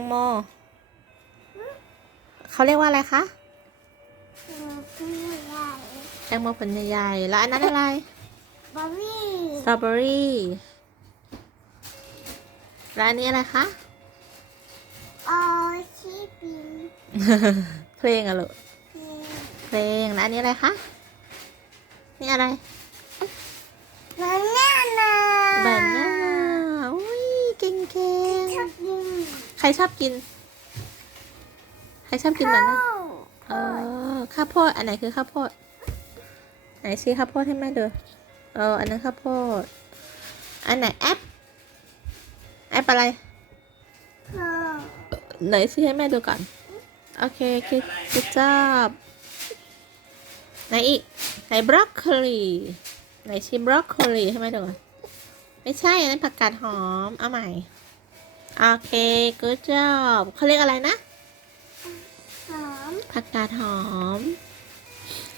งโม เขาเรียกว่าอะไรคะผู้ใหญ่แตงโมผลใหญ่ๆแล้วอันนั้นอะไรบอบบี้สตรอเบอรี่แล้วอันนี้อะไรคะโอชิปินเพลงอะลูกเพลงแล้วอันนี้อะไรคะนี่อะไรบานาน่าบานาอุ้ยเก่ง ชอบกิน ๆ ใค รชอบกิน ใครชอบกินบานาข้าวเออข้าวโพดอันไหนคือข้าวโพด ไหนชี้ข้าวโพดให้แม่ดู เออ อันนั้นข้าวโพด อันไหนแอป แอปอะไรข้าวไหนชี้ให้แม่ดูก่อน โอเคคือคือจอบไหนอีก ไหนบรอกโคลีไหนชี้บรอกโคลีให้แม่ดูก่อน ไม่ใช่อันนั้นผักกาดหอม เอาใหม่ โอเค good job เขาเรียกอะไรนะ หอมผักกาดหอม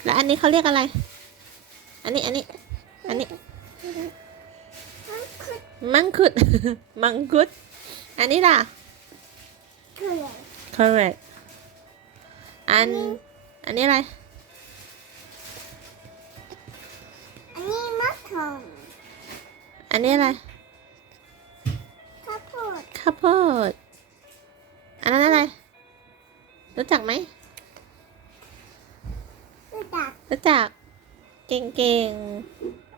แล้วอันนี้เขาเรียกอะไร อันนี้ อันนี้ อันนี้ มันคือมังคุด มังคุด อันนี้ล่ะ เกลือ correct อัน อันนี้อะไร อันนี้มะขามอันนี้อะไรข้าวโพดข้าวโพดอันนั้นอะไร รู้จักไหม รู้จัก รู้จัก เก่งๆ